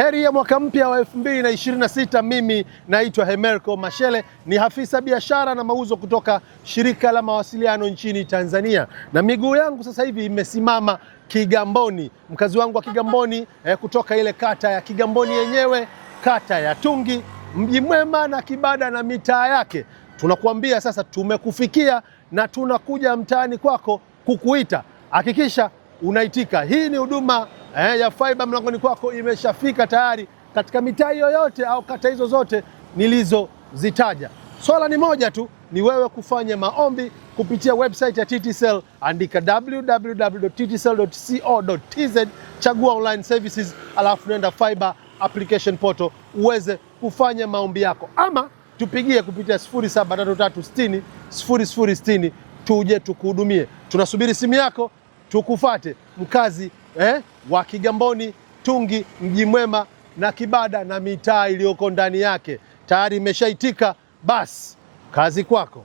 Heri ya mwaka mpya wa 2026. Mimi naitwa Hemerko Mashele, ni afisa biashara na mauzo kutoka shirika la mawasiliano nchini Tanzania, na miguu yangu sasa hivi imesimama Kigamboni. Mkazi wangu wa Kigamboni kutoka ile kata ya Kigamboni yenyewe, kata ya Tungi, Mji Mwema na Kibada na mitaa yake. Tunakuambia sasa tumekufikia na tunakuja mtaani kwako kukuita. Hakikisha unaitika. Hii ni huduma ya fiber mlangoni kwako, imeshafika tayari katika mitaa yoyote au kata hizo zote nilizozitaja. Swala ni moja tu, ni wewe kufanya maombi kupitia website ya TTCL. Andika www.ttcl.co.tz, chagua online services, alafu nenda fiber application portal uweze kufanya maombi yako, ama tupigie kupitia 0733 60 0060 tuje tukuhudumie. Tunasubiri simu yako tukufate, mkazi wa Kigamboni, Tungi, Mji Mwema na Kibada na mitaa iliyoko ndani yake. Tayari imeshaitika, basi kazi kwako.